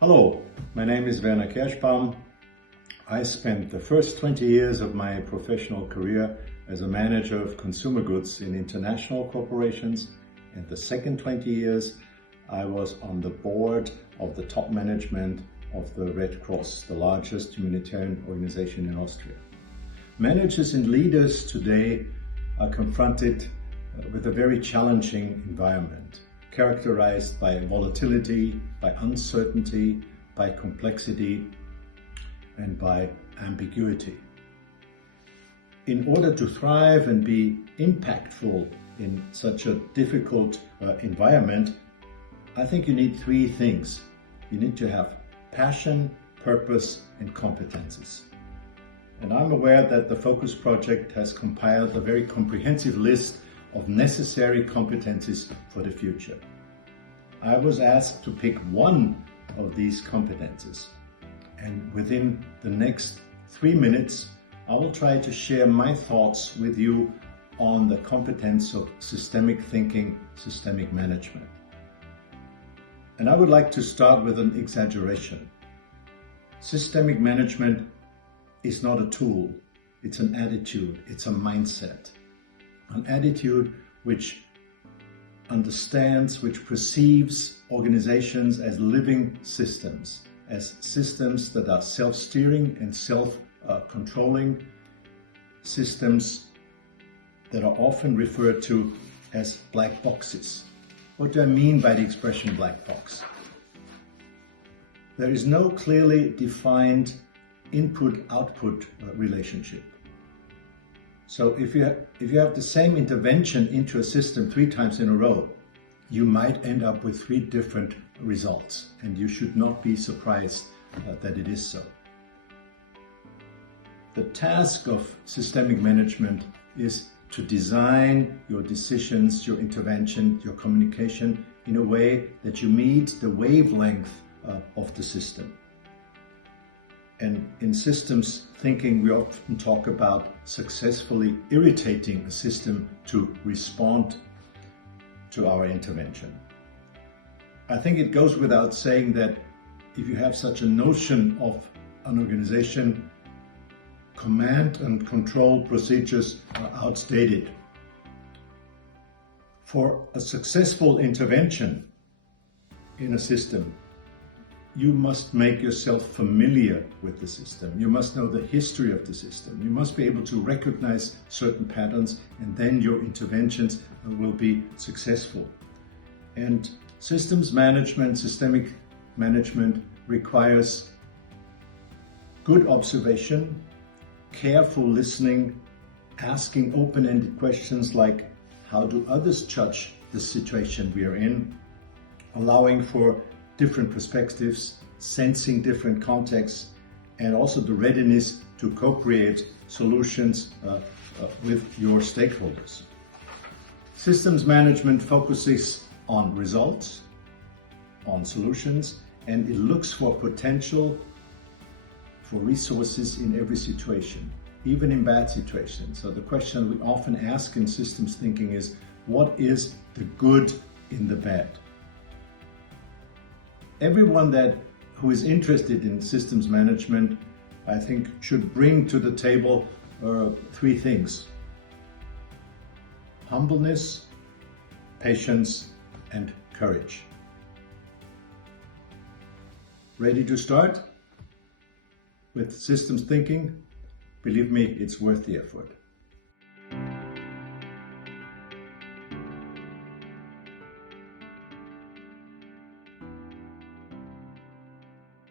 Hello, my name is Werner Kerschbaum. I spent the first 20 years of my professional career as a manager of consumer goods in international corporations, and the second 20 years I was on the board of the top management of the Red Cross, the largest humanitarian organization in Austria. Managers and leaders today are confronted with a very challenging environment, characterized by volatility, by uncertainty, by complexity, and by ambiguity. In order to thrive and be impactful in such a difficult environment, I think you need three things. You need to have passion, purpose, and competences. And I'm aware that the Focus Project has compiled a very comprehensive list of necessary competencies for the future. I was asked to pick one of these competencies, and within the next 3 minutes I will try to share my thoughts with you on the competence of systemic thinking, systemic management. And I would like to start with an exaggeration. Systemic management is not a tool, it's an attitude, it's a mindset. An attitude which understands, which perceives organizations as living systems, as systems that are self-steering and self-controlling, systems that are often referred to as black boxes. What do I mean by the expression black box? There is no clearly defined input-output relationship. So if you have the same intervention into a system 3 times in a row, you might end up with 3 different results, and you should not be surprised that it is so. The task of systemic management is to design your decisions, your intervention, your communication in a way that you meet the wavelength of the system. And in systems thinking, we often talk about successfully irritating a system to respond to our intervention. I think it goes without saying that if you have such a notion of an organization, command and control procedures are outdated. For a successful intervention in a system, you must make yourself familiar with the system. You must know the history of the system. You must be able to recognize certain patterns, and then your interventions will be successful. And systems management, systemic management requires good observation, careful listening, asking open-ended questions like, how do others judge the situation we are in? Allowing for different perspectives, sensing different contexts, and also the readiness to co-create solutions with your stakeholders. Systems management focuses on results, on solutions, and it looks for potential, for resources in every situation, even in bad situations. So the question we often ask in systems thinking is, what is the good in the bad? Everyone who is interested in systems management, I think, should bring to the table 3 things: humbleness, patience, and courage. Ready to start with systems thinking? Believe me, it's worth the effort.